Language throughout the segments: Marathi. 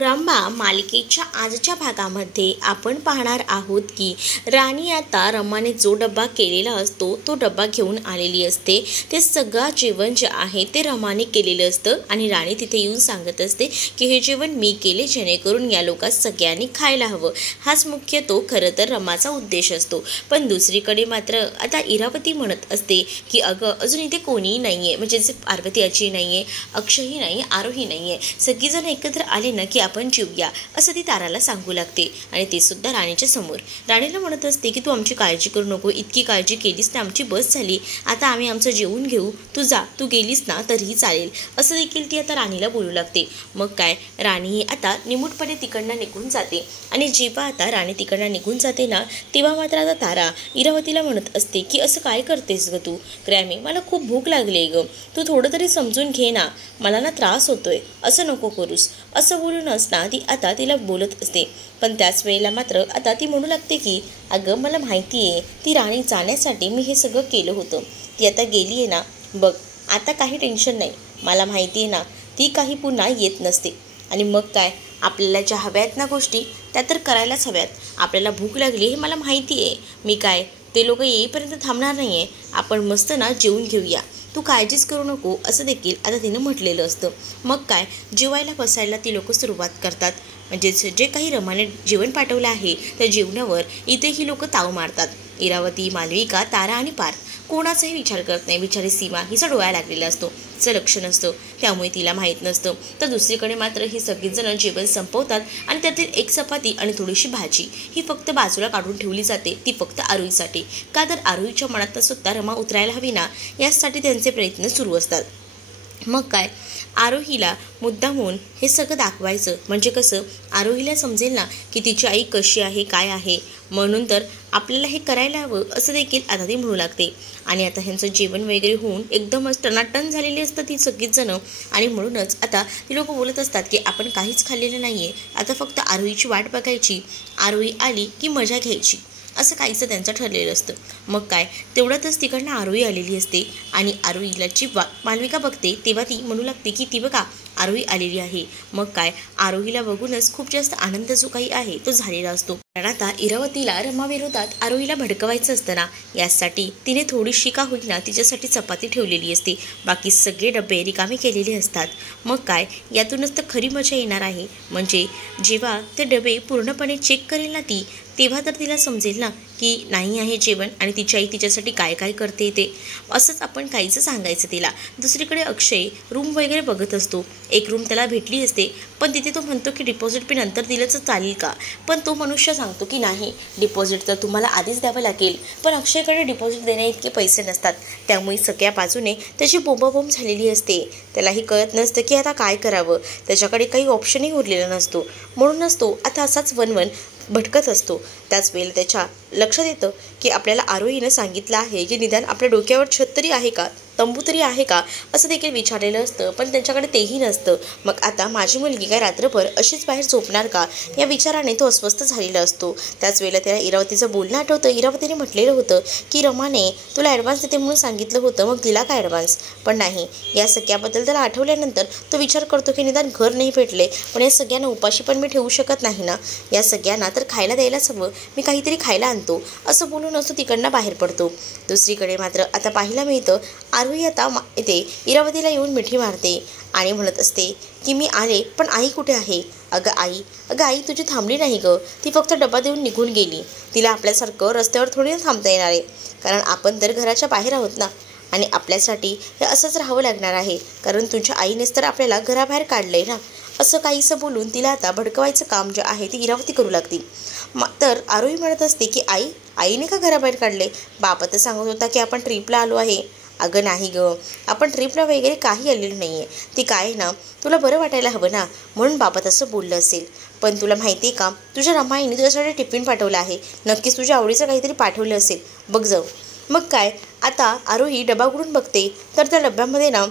रंभा मालिकेच्या आजच्या भागामध्ये आपण पाहणार आहोत की राणी आता रमाने जो डब्बा केलेला असतो तो डब्बा घेऊन आलेली असते। ते सगळं जेवण जे आहे ते रमाने केलेलं असतं आणि राणी तिथे येऊन सांगत असते की हे जेवण मी केले जेणेकरून या लोकांना सगळ्यांनी खायला हवं। हाच मुख्य तो खरं तर रमाचा उद्देश असतो। पण दुसरीकडे मात्र आता इरावती म्हणत असते की अगं अजून इथे कोणीही नाही आहे, म्हणजे पार्वती आजी नाही आहे, अक्षयही नाही, आरोही नाही आहे, सगळीजण एकत्र आले ना की आपण जेवूया असं ती ताराला सांगू लागते। आणि ते सुद्धा राणीच्या समोर राणीला म्हणत असते की तू आमची काळजी करू नको, इतकी काळजी केलीस ना आमची बस झाली, आता आम्ही आमचं जेवून घेऊ, तू जा, तू गेलीस ना तरीही चालेल असं देखील ती आता राणीला बोलू लागते। मग काय राणी आता निमूटपणे तिकडनं निघून जाते आणि जेव्हा आता राणी तिकडनं निघून जाते ना तेव्हा मात्र आता तारा इरावतीला म्हणत असते की असं काय करतेस ग तू, ग्रॅमी मला खूप भूक लागली ग, तू थोडं तरी समजून घे ना, मला ना त्रास होतोय, असं नको करूस असं बोलूनच ना ती आता तिला बोलत असते। पण त्याच वेळेला मात्र आता ती म्हणू लागते की अगं मला माहिती आहे ती राणी जाण्यासाठी मी हे सगळं केलं होतं, ती आता गेली आहे ना, बघ आता काही टेन्शन नाही, मला माहिती आहे ना ती काही पुन्हा येत नसते। आणि मग काय आपल्याला ज्या हव्यात ना गोष्टी त्या तर करायलाच हव्यात, आपल्याला भूक लागली हे मला माहिती आहे, मी काय ते लोक येईपर्यंत थांबणार नाही आहे, आपण मस्त ना जेवून घेऊया, तू काळजीच करू नको असं देखील आता तिनं म्हटलेलं असतं। मग काय जेवायला बसायला ती लोक सुरुवात करतात, म्हणजेच जे काही रमाने जेवण पाठवलं आहे त्या जेवणावर इथे ही लोक ताव मारतात। इरावती, मालविका, तारा आणि पार्थ कोणाचाही विचार करत नाही, बिचारी सीमा हिचा डोळा लागलेला असतो, तिचं लक्ष नसतं, त्यामुळे तिला माहीत नसतं। तर दुसरीकडे मात्र ही सगळीजणं जेवण संपवतात आणि त्यातील एक चपाती आणि थोडीशी भाजी ही फक्त बाजूला काढून ठेवली जाते, ती फक्त आरोहीसाठी, का तर आरोहीच्या मनात सुद्धा रमा उतरायला हवी ना यासाठी त्यांचे प्रयत्न सुरू असतात। मग काय आरोहीला मुद्दामून हे सगळं दाखवायचं, म्हणजे कसं आरोहीला समजेल ना की तिची आई कशी आहे काय आहे, म्हणून तर आपल्याला हे करायला हवं असं देखील आता ती म्हणू लागते। आणि आता ह्यांचं जेवण वगैरे होऊन एकदमच टनाटन झालेली असतं ती सगळीच जणं, आणि म्हणूनच आता ती लोक बोलत असतात की आपण काहीच खाल्लेलं नाही आहे, आता फक्त आरोहीची वाट बघायची, आरोही आली की मजा घ्यायची असं काहीचं त्यांचं ठरलेलं असतं। मग काय तेवढ्यातच तिकडनं आरोही आलेली असते आणि आरोहीला जेव्हा मालविका बघते तेव्हा ती म्हणू लागते की ती बघा आरोही आलेली आहे। मग काय आरोहीला बघूनच खूप जास्त आनंद जो काही आहे तो झालेला असतो, कारण आता इरावतीला रमाविरोधात आरोहीला भडकवायचं असतं ना, यासाठी तिने थोडीशी का होईना तिच्यासाठी चपाती ठेवलेली असते, बाकी सगळे डबे रिकामे केलेले असतात। मग काय यातूनच तर खरी मजा येणार आहे, म्हणजे जेव्हा ते डबे पूर्णपणे चेक करेल ना ती, तेव्हा तर तिला समजेल ना की नाही आहे जेवण आणि तिची आई तिच्यासाठी काय काय करते ते, असंच आपण काहीचं सांगायचं तिला। दुसरीकडे अक्षय रूम वगैरे बघत असतो, एक रूम त्याला भेटली असते, पण तिथे तो म्हणतो की डिपॉझिट पे नंतर दिलं तर चालेल का, पण तो मनुष्य सांगतो की नाही डिपॉझिट तर तुम्हाला आधीच द्यावं लागेल, पण अक्षयकडे डिपॉझिट देण्या इतके पैसे नसतात, त्यामुळे सगळ्या बाजूने त्याची बोंबाबोंब झालेली असते। त्यालाही कळत नसतं की आता काय करावं, त्याच्याकडे काही ऑप्शनही उरलेला नसतो, म्हणूनच तो आता असाच वनवन भटकत असतो। त्याच वेळेला त्याच्या लक्षात येतं की आपल्याला आरोहीनं सांगितलं आहे की निदान आपल्या डोक्यावर छत तरी आहे का, तंबू तरी आहे का असं देखील विचारलेलं असतं, पण त्यांच्याकडे तेही नसतं। मग आता माझी मुलगी काय रात्रभर अशीच बाहेर झोपणार का या विचाराने तो अस्वस्थ झालेला असतो। त्याच वेळेला त्याला इरावतीचं बोलणं आठवतं, इरावतीने म्हटलेलं होतं की रमाने तुला ॲडव्हान्स देते म्हणून सांगितलं होतं, मग दिला का ॲडव्हान्स, पण नाही। या सगळ्याबद्दल त्याला आठवल्यानंतर तो विचार करतो की निदान घर नाही भेटले, पण या सगळ्यांना उपाशी पण मी ठेवू शकत नाही ना, या सगळ्यांना तर खायला द्यायलाच हवं, मी काहीतरी खायला आणतो असं बोलून असतो तिकडनं बाहेर पडतो। दुसरीकडे मात्र आता पाहायला मिळतं आरोही आता येते इरावतीला येऊन मिठी मारते आणि म्हणत असते की मी आले, पण आई कुठे आहे, अगं आई तुझी थांबली नाही गं, ती फक्त डबा देऊन निघून गेली, तिला आपल्यासारखं रस्त्यावर थोडी ना थांबता येणार आहे, कारण आपण तर घराच्या बाहेर आहोत ना, आणि आपल्यासाठी हे असंच राहावं लागणार आहे, कारण तुझ्या आईनेच तर आपल्याला घराबाहेर काढलंय ना, असं काहीसं बोलून तिला आता भडकवायचं काम जे आहे ती इरावती करू लागते। तर आरोही म्हणत असते की आईने का घराबाहेर काढले, बाबा तर सांगत होता की आपण ट्रिपला आलो आहे, अगं नाही गं, आपण ट्रिपला वगैरे काही आलेलो नाही आहे, ती काय ना तुला बरं वाटायला हवं ना, म्हणून बाबा तसं बोललं असेल, पण तुला माहिती आहे का तुझ्या रमाईने तुझ्यासाठी टिफिन पाठवलं आहे, नक्कीच तुझ्या आवडीचं काहीतरी पाठवलं असेल, बघ जाऊ। मग काय आता आरोही डबा उघडून बघते तर त्या डब्यामध्ये ना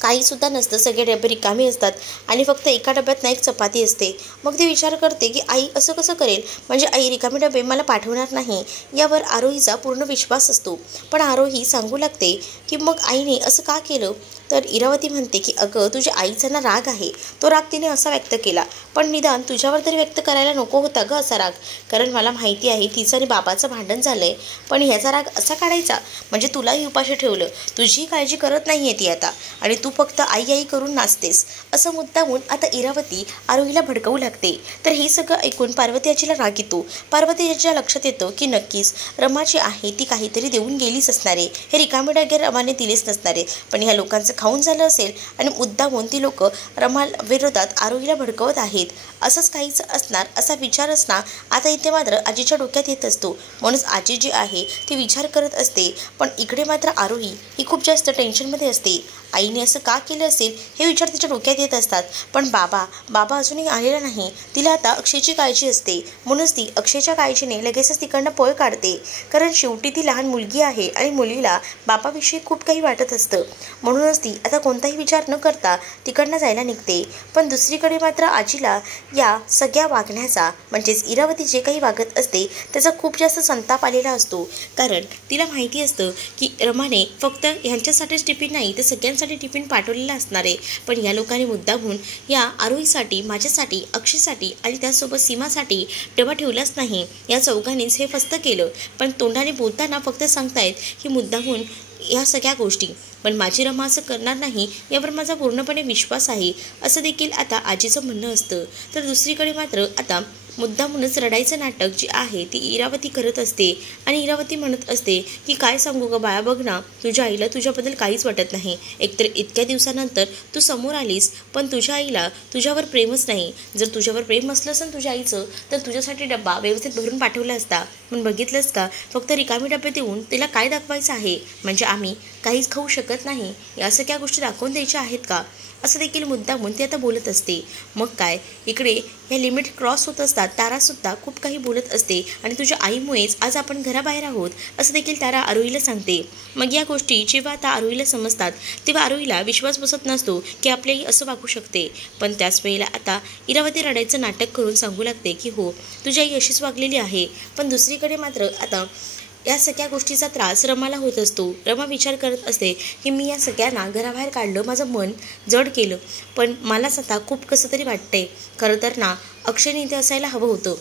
काहीसुद्धा नसतं, सगळे डबे रिकामी असतात आणि फक्त एका डब्यात ना एक चपाती असते। मग ती विचार करते की आई असं कसं करेल, म्हणजे आई रिकामी डबे मला पाठवणार नाही यावर आरोहीचा पूर्ण विश्वास असतो, पण आरोही सांगू लागते की मग आईने असं का केलं, तर इरावती म्हणते की अगं तुझ्या आईचा ना राग आहे, तो राग तिने असा व्यक्त केला, पण निदान तुझ्यावर तरी व्यक्त करायला नको होता गं असा राग, कारण मला माहिती आहे तिचं आणि बाबाचं भांडण झालंय, पण ह्याचा राग असा काढायचा म्हणजे तुलाही उपाशी ठेवलं, तुझी काळजी करत नाहीये ती आता आणि तू फक्त आई आई करून नाचतेस असं मुद्दामून आता इरावती आरोहीला भडकवू लागते. तर हे सगळं ऐकून पार्वती आजीला राग येतो. पार्वती आजीच्या लक्षात येतं की नक्कीच रमा जी आहे ती काहीतरी देऊन गेलीच असणारे, हे रिकामे डागे रमाने दिलेच नसणारे, पण ह्या लोकांचं खाऊन झालं असेल आणि मुद्दामून ती लोक रमा विरोधात आरोहीला भडकवत आहेत, असंच काहीच असणार असा विचार असणार आता इथे मात्र आजीच्या डोक्यात येत असतो. म्हणून आजी जी आहे ती विचार करत असते, पण इकडे मात्र आरोही ही खूप जास्त टेन्शनमध्ये असते. आईने असं का केलं असेल हे विचार तिच्या डोक्यात येत असतात, पण बाबा अजूनही आलेला नाही. तिला आता अक्षयची काळजी असते, म्हणूनच ती अक्षयच्या काळजीने लगेचच तिकडनं पळ काढते, कारण शेवटी ती लहान मुलगी आहे आणि मुलीला बापाविषयी खूप काही वाटत असतं. म्हणूनच ती आता कोणताही विचार न करता तिकडनं जायला निघते. पण दुसरीकडे मात्र आजीला या सगळ्या वागण्याचा म्हणजेच इरावती जे काही वागत असते त्याचा खूप जास्त संताप आलेला असतो, कारण तिला माहिती असतं की रमाने फक्त ह्यांच्यासाठीच टिफिन नाही तर सगळ्यांसाठी टिफिन पाठवलेला असणार आहे, पण या लोकांनी मुद्दामून या आरोहीसाठी, माझ्यासाठी, अक्षयसाठी आणि त्यासोबत सीमासाठी डबा ठेवलाच नाही. या चौघांनीच हे फस्त केलं, पण तोंडाने बोलताना फक्त सांगतायत की मुद्दामून या सगळ्या गोष्टी, पण माझी रमा असं करणार नाही यावर माझा पूर्णपणे विश्वास आहे असं देखील आता आजीचं म्हणणं असतं. तर दुसरीकडे मात्र आता मुद्दामूनच रडायचं नाटक जे आहे ती इरावती करत असते आणि इरावती म्हणत असते की काय सांगू ग बाळा, बघ ना तुझ्या आईला तुझ्याबद्दल काहीच वाटत नाही, एकतर इतक्या दिवसानंतर तू समोर आलीस, पण तुझ्या आईला तुझ्यावर प्रेमच नाही. जर तुझ्यावर प्रेम असलं असेल तुझ्या आईचं तर तुझ्यासाठी डब्बा व्यवस्थित भरून पाठवला असता, पण बघितलंस का फक्त रिकामी डबे देऊन तिला काय दाखवायचं आहे, म्हणजे आम्ही काहीच खाऊ शकत नाही या सगळ्या गोष्टी दाखवून द्यायच्या आहेत का, असं देखील मुद्दामून ती आता बोलत असते. मग काय इकडे या लिमिट क्रॉस होत असतात, तारासुद्धा खूप काही बोलत असते आणि तुझ्या आईमुळेच आज आपण घराबाहेर आहोत असं देखील तारा आरोहीला सांगते. मग या गोष्टी जेव्हा आता आरोहीला समजतात तेव्हा आरोहीला विश्वास बसत नसतो की आपली आई असं वागू शकते, पण त्याच वेळेला आता इरावती रडायचं नाटक करून सांगू लागते की हो तुझी आई अशीच वागलेली आहे. पण दुसरीकडे मात्र आता या सगळ्या गोष्टीचा त्रास रमाला होत असतो. रमा विचार करत असते की मी या सगळ्यांना घराबाहेर काढलं, माझं मन जड केलं, पण मलाच आता खूप कसं तरी वाटतंय. खरं तर ना अक्षयने इथे असायला हवं होतं.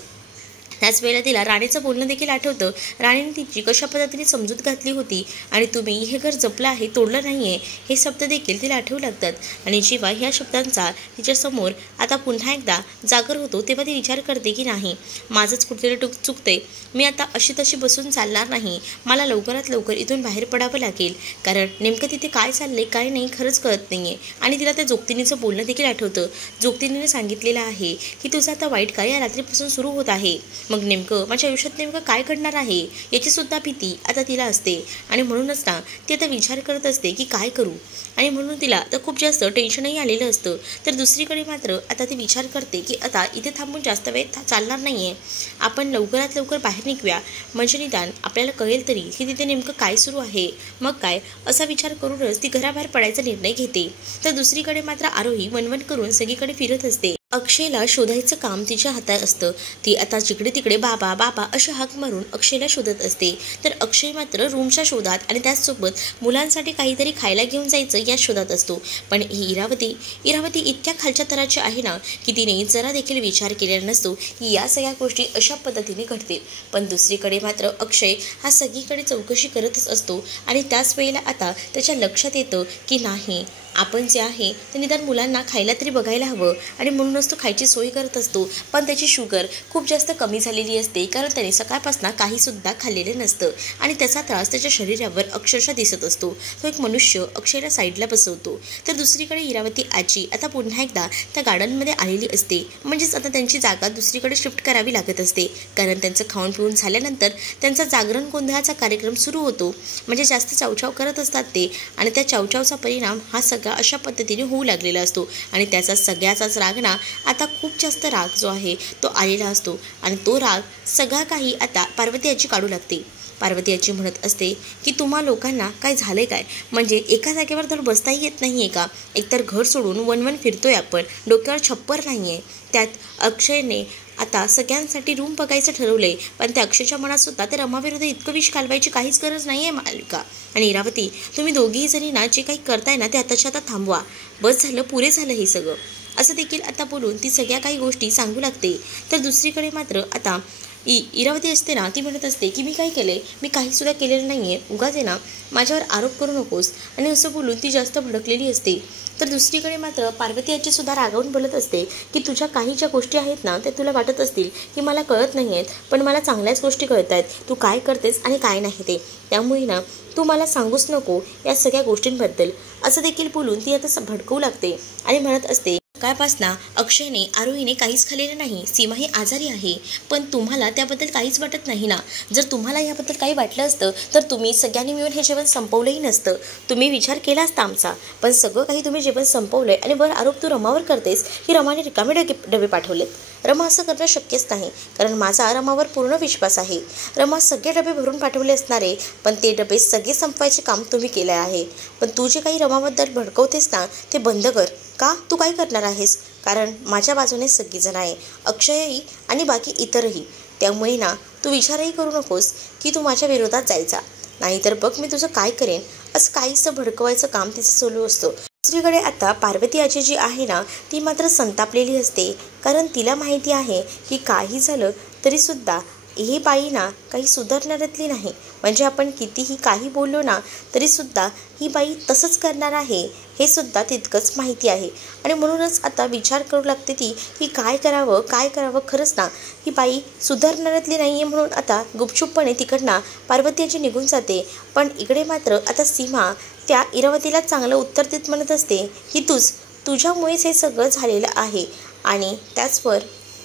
त्याच वेळेला तिला राणीचं बोलणं देखील आठवतं. राणीने तिची कशा पद्धतीने समजूत घातली होती आणि तुम्ही हे घर जपलं आहे, तोडलं नाही आहे, हे शब्द देखील तिला आठवू लागतात. आणि जेव्हा ह्या शब्दांचा तिच्यासमोर आता पुन्हा एकदा जागर होतो तेव्हा ती विचार करते की नाही माझंच कुठेतरी चुकते, मी आता अशी तशी बसून चालणार नाही, मला लवकरात लवकर इथून बाहेर पडावं लागेल, कारण नेमकं तिथे काय चाललंय काय नाही खरंच कळत नाही आहे. आणि तिला त्या जोगतिनीचं बोलणं देखील आठवतं. जोगतिनीने सांगितलेलं आहे की तुझं आता वाईट काय या रात्रीपासून सुरू होत आहे, मग नेमकं माझ्या आयुष्यात नेमकं काय घडणार आहे याची सुद्धा भीती आता तिला असते. आणि म्हणूनच ना ती आता विचार करत असते की काय करू, आणि म्हणून तिला तर खूप जास्त टेन्शनही आलेलं असतं. तर दुसरीकडे मात्र आता ती विचार करते की आता इथे थांबून जास्त वेळ चालणार नाही आहे, आपण लवकरात लवकर बाहेर निघूया, म्हणजे निदान आपल्याला कळेल तरी की तिथे नेमकं काय सुरू आहे. मग काय असा विचार करूनच ती घराबाहेर पडायचा निर्णय घेते. तर दुसरीकडे मात्र आरोही वणवण करून सगळीकडे फिरत असते. अक्षयला शोधायचं काम तिच्या हातात असतं. ती आता जिकडे तिकडे बाबा बाबा अशी हाक मारून अक्षयला शोधत असते. तर अक्षय मात्र रूमच्या शोधात आणि त्याचसोबत मुलांसाठी काहीतरी खायला घेऊन जायचं या शोधात असतो. पण ही इरावती इतक्या खालच्या थराची आहे ना की तिने जरा देखील विचार केलेला नसतो की या सगळ्या गोष्टी अशा पद्धतीने घडतील. पण दुसरीकडे मात्र अक्षय हा सगळीकडे चौकशी करतच असतो आणि त्याच वेळेला आता त्याच्या लक्षात येतं की नाही आपण जे आहे ते निदान मुलांना खायला तरी बघायला हवं, आणि म्हणूनच तो खायची सोय करत असतो. पण त्याची शुगर खूप जास्त कमी झालेली असते, कारण त्याने सकाळपासून काहीसुद्धा खाल्लेलं नसतं आणि त्याचा त्रास त्याच्या शरीरावर अक्षरशः दिसत असतो. तो एक मनुष्य अक्षयला साईडला बसवतो. तर दुसरीकडे इरावती आजी आता पुन्हा एकदा त्या गार्डनमध्ये आलेली असते, म्हणजेच आता त्यांची जागा दुसरीकडे शिफ्ट करावी लागत असते, कारण त्यांचं खाऊन पिऊन झाल्यानंतर त्यांचा जागरण गोंधळाचा कार्यक्रम सुरू होतो. म्हणजे जास्त चावचाव करत असतात ते, आणि त्या चावचावचा परिणाम हा सगळा अशा पद्धतीने होऊ लागलेला असतो. आणि त्याचा सगळ्याचाच राग ना आता खूप जास्त राग जो आहे तो आलेला असतो, आणि तो राग सगळा काही आता पार्वती आजी काढू लागते. पार्वती आजी म्हणत असते की तुम्हा लोकांना काय झालंय काय, म्हणजे एका जागेवर तर बसताही येत नाही आहे का? एकतर घर सोडून वनवन फिरतोय आपण, डोक्यावर छप्पर नाही आहे. त्यात अक्षयने आता सगळ्यांसाठी रूम बघायचं ठरवलंय, पण त्या अक्षयच्या मनात सुद्धा ते रमाविरुद्ध इतकं विष घालवायची काहीच गरज नाही आहे मालिका. आणि इरावती, तुम्ही दोघीही जणी ना जे काही करताय ना ते आताच्या आता थांबवा. बस झालं, पुरे झालं हे सगळं, असं देखील आता बोलून ती सगळ्या काही गोष्टी सांगू लागते. तर दुसरीकडे मात्र आता इरावती असते ना, ती म्हणत असते की मी काय केले, मी काहीसुद्धा केलेलं नाही आहे, उगाच आहे ना माझ्यावर आरोप करू नकोस, आणि असं बोलून ती जास्त भडकलेली असते. तर दुसरीकडे मात्र पार्वती आजी सुद्धा रागावून बोलत असते की तुझ्या काही ज्या गोष्टी आहेत ना त्या तुला वाटत असतील की मला कळत नाही आहेत, पण मला चांगल्याच गोष्टी कळत आहेत, तू काय करतेस आणि काय नाही ते, त्यामुळे ना तू मला सांगूच नको या सगळ्या गोष्टींबद्दल, असं देखील बोलून ती आता भडकवू लागते. आणि म्हणत असते सकाळपासनं अक्षयने आरोहीने काहीच खाल्लेलं नाही, सीमा ही आजारी आहे, पण तुम्हाला त्याबद्दल काहीच वाटत नाही ना. जर तुम्हाला याबद्दल काही वाटलं असतं तर तुम्ही सगळ्यांनी मिळून हे जेवण संपवलंही नसतं, तुम्ही विचार केला असता आमचा, पण सगळं काही तुम्ही जेवण संपवलंय आणि वर आरोप तू रमावर करतेस की रमाने रिकामे डबे पाठवलेत. रमा असं करणं शक्यच नाही, कारण माझा रमावर पूर्ण विश्वास आहे. रमा सगळे डबे भरून पाठवले असणारे, पण ते डबे सगळे संपवायचे काम तुम्ही केलं आहे. पण तू जे काही रमाबद्दल भडकवतेस ना ते बंद कर. का, तू काय करणार आहेस? कारण माझ्या बाजूने सगळीजण आहे, अक्षयही आणि बाकी इतरही, त्यामुळे ना तू विचारही करू नकोस की तू माझ्या विरोधात जायचा, नाहीतर बघ मी तुझं काय करेन, असं काहीसं भडकवायचं काम तिचं चालू असतं. दुसरीकडे आता पार्वती आजी जी आहे ना ती मात्र संतापलेली असते, कारण तिला माहिती आहे की काही झालं तरीसुद्धा ही बाई ना काही सुधारणाऱ्यातली नाही, म्हणजे आपण कितीही काही बोललो ना तरीसुद्धा ही बाई तसंच करणार आहे हे सुद्धा तितकंच माहिती आहे. आणि म्हणूनच आता विचार करू लागते ती की काय करावं. खरंच ना ही बाई सुधारणाऱ्यातली नाही आहे, म्हणून आता गुपचूपपणे तिकडनं पार्वती आजी निघून जाते. पण इकडे मात्र आता सीमा त्या इरावतीला चांगलं उत्तर देत म्हणत असते की तुझ्यामुळेच हे सगळं झालेलं आहे, आणि त्याचवर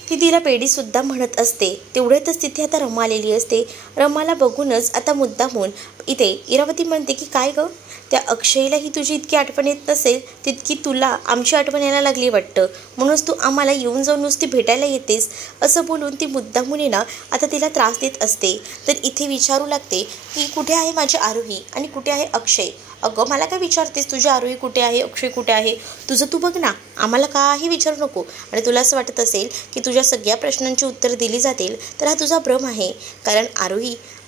ती तिला पेढीसुद्धा म्हणत असते. तेवढ्यातच तिथे आता रमा आलेली असते. रमाला बघूनच आता मुद्दामून इथे इरावती म्हणते की काय गं, त्या अक्षयलाही तुझी इतकी आठवण येत नसेल तितकी तुला आमची आठवण यायला लागली वाटतं, म्हणूनच तू आम्हाला येऊन जाऊन नुसती भेटायला येतेस, असं बोलून ती मुद्दामून ना आता तिला त्रास देत असते. तर इथे विचारू लागते की कुठे आहे माझी आरोही आणि कुठे आहे अक्षय. अगं मला काय विचारतेस, तुझी आरोही कुठे आहे, अक्षय कुठे आहे, तुझं तू बघ ना, आम्हाला काही विचारू नको. आणि तुला असं वाटत असेल की तुझ्या सगळ्या प्रश्नांची उत्तरं दिली जातील तर हा तुझा भ्रम आहे, कारण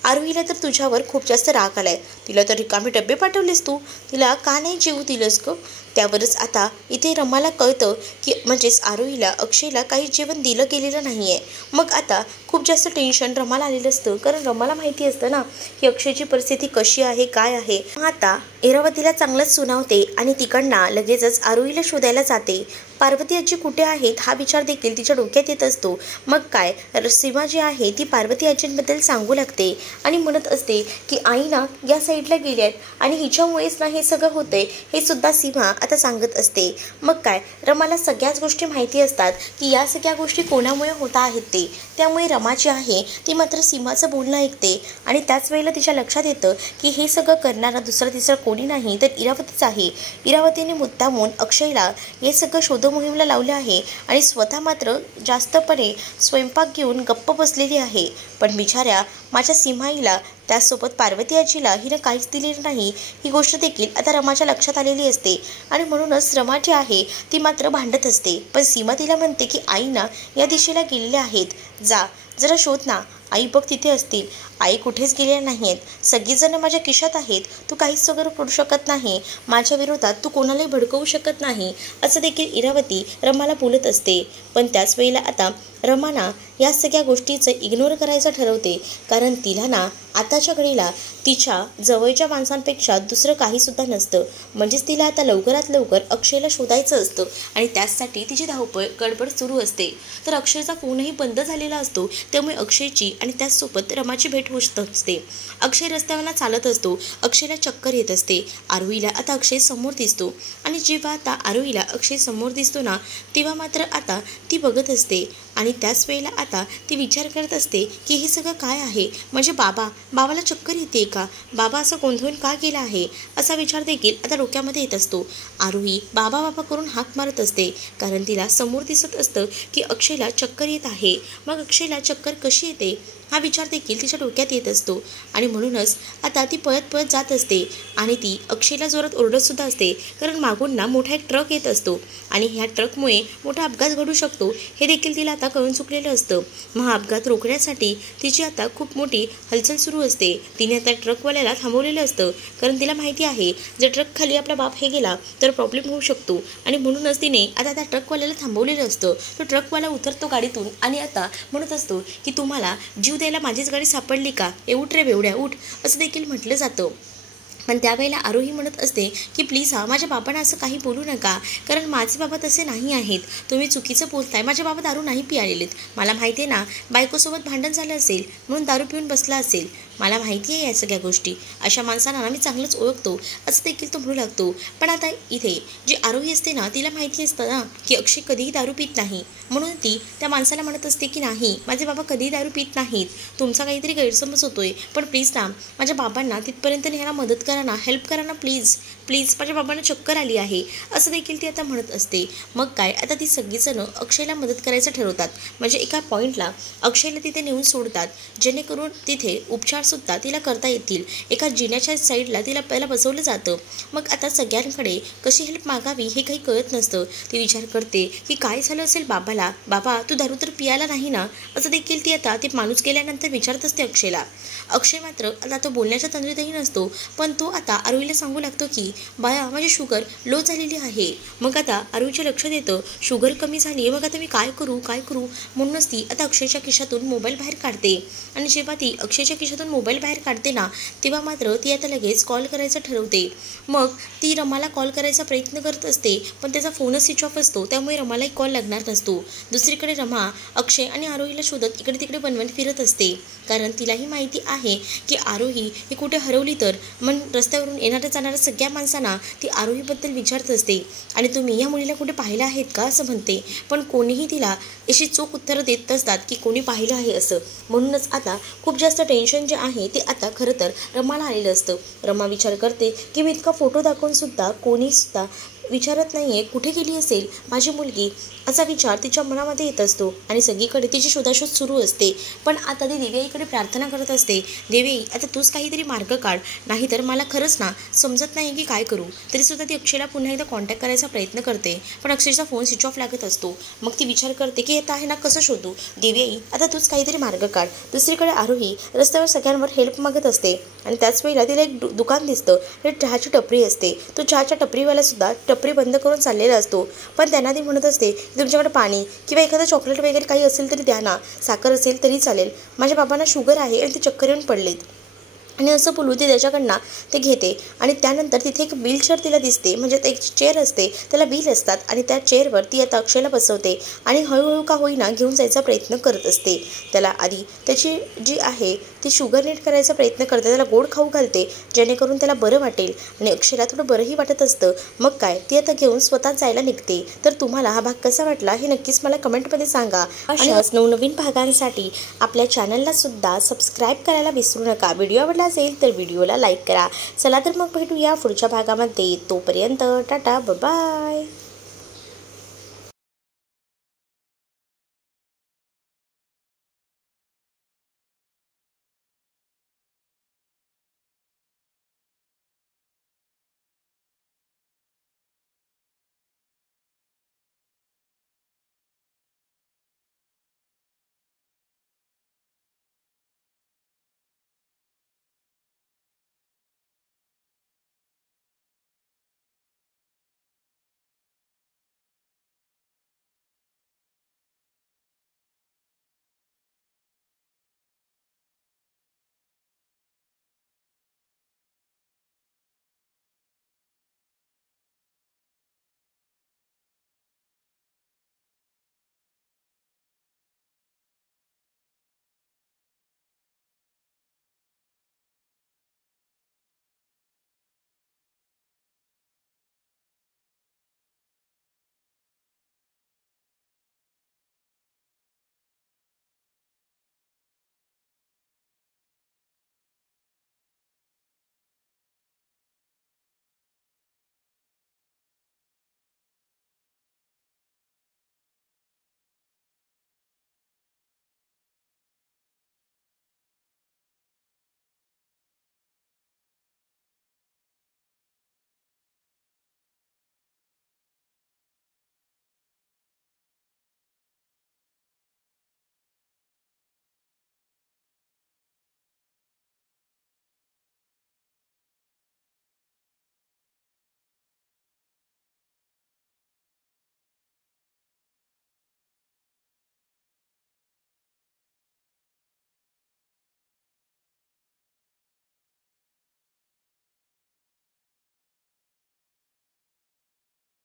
आरोहीला तर तुझ्यावर खूप जास्त राग आलाय. तिला तर रिकामे डबे पाठवलेस तू, तिला का नाही जेवू दिलंस गं? त्यावरच आता इथे रमाला कळतं की म्हणजेच आरोहीला अक्षयला काही जेवण दिलं गेलेलं नाही आहे. मग आता खूप जास्त टेन्शन रमाला आलेलं असतं, कारण रमाला माहिती असतं ना की अक्षयची परिस्थिती कशी आहे काय आहे. आता इरावतीला चांगलंच सुनावते आणि तिकडनं लगेचच आरोहीला शोधायला जाते. पार्वती आजी कुठे आहेत हा विचार देखील तिच्या डोक्यात येत असतो. मग काय, सीमा जी आहे ती पार्वती आजींबद्दल सांगू लागते आणि म्हणत असते की आई ना या साईडला गेल्यात आणि हिच्यामुळेच ना हे सगळं होतंय, हे सुद्धा सीमा आता सांगत असते. मग काय, रमाला सगळ्याच गोष्टी माहिती असतात की या सगळ्या गोष्टी कोणामुळे होत आहेत ते, त्यामुळे रमा जी आहे ती मात्र सीमाचं बोलणं ऐकते. आणि त्याच वेळेला तिच्या लक्षात येतं की हे सगळं करणारा दुसरा तिसरा कोणी नाही तर इरावतीच आहे. इरावतीने मुद्दामून अक्षयला हे सगळं शोध मोहिमेला लावले आहे आणि स्वतः मात्र जास्तपणे स्वयंपाक घेऊन गप्प बसलेली आहे. पण बिचाऱ्या माझ्या सीमाईला त्यासोबत पार्वती आजीला हिनं काहीच दिलेलं नाही, ही गोष्ट देखील आता रमाच्या लक्षात आलेली असते. आणि म्हणूनच रमा जी आहे ती मात्र भांडत असते. पण सीमा तिला म्हणते की आई ना या दिशेला गेलेल्या आहेत, जा जरा शोध ना, आई बघ तिथे असतील. आई कुठेच गेलेल्या नाही आहेत, सगळीजणं माझ्या खिशात आहेत, तू काहीच वगैरे करू शकत नाही, माझ्या विरोधात तू कोणालाही भडकवू शकत नाही, असं देखील इरावती रमाला बोलत असते. पण त्याच वेळेला आता रमाना या सगळ्या गोष्टीचं इग्नोर करायचं ठरवते, कारण तिला ना आताच्या घडीला तिच्या जवळच्या माणसांपेक्षा दुसरं काहीसुद्धा नसतं. म्हणजेच तिला आता लवकरात लवकर अक्षयला शोधायचं असतं आणि त्याचसाठी तिची धावपळ गडबड सुरू असते. तर अक्षयचा फोनही बंद झालेला असतो, त्यामुळे अक्षयची आणि त्याचसोबत रमाची भेट होत असते. अक्षय रस्त्यावरनं चालत असतो, अक्षयला चक्कर येत असते. आरोहीला आता अक्षय समोर दिसतो आणि जेव्हा आता आरोहीला अक्षय समोर दिसतो ना तेव्हा मात्र आता ती बघत असते आणि त्याच वेळेला आता ती विचार करत असते की हे सगळं काय आहे, म्हणजे बाबाला चक्कर येते का, बाबा असं गोंधळून का गेला आहे, असा विचार देखील आता डोक्यामध्ये येत असतो. आरोही बाबा करून हाक मारत असते, कारण तिला समोर दिसत असतं की अक्षयला चक्कर येत आहे. मग अक्षयला चक्कर कशी येते हा विचार देखील तिच्या डोक्यात येत असतो आणि म्हणूनच आता ती पळत पळत जात असते आणि ती अक्षयला जोरात ओरडतसुद्धा असते, कारण मागून ना मोठा एक ट्रक येत असतो आणि ह्या ट्रकमुळे मोठा अपघात घडू शकतो हे देखील तिला आता कळून चुकलेलं असतं. मग हा अपघात रोखण्यासाठी तिची आता खूप मोठी हालचाल सुरू असते. तिने आता ट्रकवाल्याला थांबवलेलं असतं, कारण तिला माहिती आहे जर ट्रक खाली आपला बाप हे गेला तर प्रॉब्लेम होऊ शकतो आणि म्हणूनच तिने आता त्या ट्रकवाल्याला थांबवलेलं असतं. तो ट्रकवाला उतरतो गाडीतून आणि आता म्हणत असतो की तुम्हाला जीव द्यायला माझीच गाडी सापडली का, उठ रे बेवड्या उठ, असं देखील म्हटलं जातं. पण त्यावेळेला आरोही म्हणत असते की प्लीज माझ्या बाबांना असं काही बोलू नका, कारण माझे बाबा तसे नाही आहेत, तुम्ही चुकीचं बोलताय, माझ्या बाबा दारू नाही पियालेत, मला माहिती आहे ना बायकोसोबत भांडण झालं असेल म्हणून दारू पिऊन बसला असेल, मला माहिती आहे या सगळ्या गोष्टी, अशा माणसांना ना मी चांगलंच ओळखतो, असं देखील तो म्हणू लागतो. पण आता इथे जी आरोही असते ना तिला माहिती असतं ना की अक्षय कधीही दारू पित नाही, म्हणून ती त्या माणसाला म्हणत असते की नाही माझे बाबा कधीही दारू पित नाहीत, तुमचा काहीतरी गैरसमज होतोय, पण प्लीज ना माझ्या बाबांना तिथपर्यंत न्यायला मदत करा ना, हेल्प करा ना प्लीज प्लीज, माझ्या बाबांना चक्कर आली आहे, असं देखील ती आता म्हणत असते. मग काय आता ती सगळीजणं अक्षयला मदत करायचं ठरवतात, म्हणजे एका पॉईंटला अक्षयला तिथे नेऊन सोडतात जेणेकरून तिथे उपचारसुद्धा तिला करता येतील. एका जिन्याच्या साईडला तिला पहिला बसवलं जातं. मग आता सगळ्यांकडे कशी हेल्प मागावी हे काही कळत नसतं. ती विचार करते की काय झालं असेल बाबाला, बाबा तू दारू तर पियाला नाही ना, असं देखील ती आता ते माणूस गेल्यानंतर विचारत असते अक्षयला. अक्षय मात्र आता तो बोलण्याच्या तंद्रीतही नसतो, पण तो आता आरोहीला सांगू लागतो की बाया माझी शुगर लो झालेली आहे. मग आता आरोहीच्या लक्षात येतं शुगर कमी झाली आहे, मग आता मी काय करू म्हणूनच ती आता अक्षयच्या खिशातून मोबाईल बाहेर काढते आणि जेव्हा ती अक्षयच्या खिशातून मोबाईल बाहेर काढते ना तेव्हा मात्र ती आता लगेच कॉल करायचं ठरवते. मग ती रमाला कॉल करायचा प्रयत्न करत असते, पण त्याचा फोनच स्विच ऑफ असतो, त्यामुळे रमालाही कॉल लागणार नसतो. दुसरीकडे रमा अक्षय आणि आरोहीला शोधत इकडे तिकडे बनवत फिरत असते, कारण तिलाही माहिती आहे की आरोही ही कुठे हरवली तर मन रस्त्यावरून येणाऱ्या जाणाऱ्या सगळ्या माणसांना ती आरोहीबद्दल विचारत असते आणि तुम्ही या मुलीला कुठे पाहिलं आहेत का असं म्हणते, पण कोणीही तिला अशी चोख उत्तरं देत असतात की कोणी पाहिलं आहे असं. म्हणूनच आता खूप जास्त टेन्शन जे आहे ते आता खरं तर रमाला आलेलं असतं. रमा विचार करते की मी इतका फोटो दाखवून सुद्धा कोणीसुद्धा विचारत नाही आहे कुठे गेली असेल माझी मुलगी, असा विचार तिच्या मनामध्ये येत असतो आणि सगळीकडे तिची शोधाशोध सुरू असते. पण आता ती देवीआईकडे प्रार्थना करत असते, देवी आता तूच काहीतरी मार्ग काढ, नाहीतर मला खरंच ना समजत नाही की काय करू. तरीसुद्धा ती अक्षयला पुन्हा एकदा कॉन्टॅक्ट करायचा प्रयत्न करते, पण अक्षयचा फोन स्विच ऑफ लागत असतो. मग ती विचार करते की येत आहे ना कसं शोधू, देवीआई आता तूच काहीतरी मार्ग काढ. दुसरीकडे आरोही रस्त्यावर सगळ्यांवर हेल्प मागत असते आणि त्याच वेळेला तिला एक दुकान दिसतं, हे चहाची टपरी असते. तो चहाच्या टपरीवालासुद्धा टपरी बंद करून चाललेला असतो, पण त्यांना ती म्हणत असते तुमच्याकडे पाणी किंवा एखादं चॉकलेट वगैरे काही असेल तरी द्या ना, साखर असेल तरी चालेल, माझ्या बाबांना शुगर आहे आणि ते चक्कर येऊन पडलेत. आणि असं बोलू ती त्याच्याकडनं ते घेते आणि त्यानंतर तिथे एक व्हीलचेअर तिला दिसते, म्हणजे एक चेअर असते त्याला व्हील असतात आणि त्या चेअरवर ती आता अक्षयला बसवते आणि हळूहळू का होईना घेऊन जायचा प्रयत्न करत असते. त्याला आधी त्याची जी आहे ती शुगर नीट करायचा प्रयत्न करते, त्याला गोड खाऊ घालते जेणेकरून त्याला बरं वाटेल आणि अक्षयला थोडं बरंही वाटत असतं. मग काय ती आता घेऊन स्वतः जायला निघते. तर तुम्हाला हा भाग कसा वाटला हे नक्कीच मला कमेंटमध्ये सांगा. अशाच नवनवीन भागांसाठी आपल्या चॅनलला सुद्धा सबस्क्राईब करायला विसरू नका. व्हिडिओ आवडला असेल तर व्हिडिओला लाईक करा. चला तर मग भेटूया पुढच्या भागामध्ये. तोपर्यंत टाटा बाय.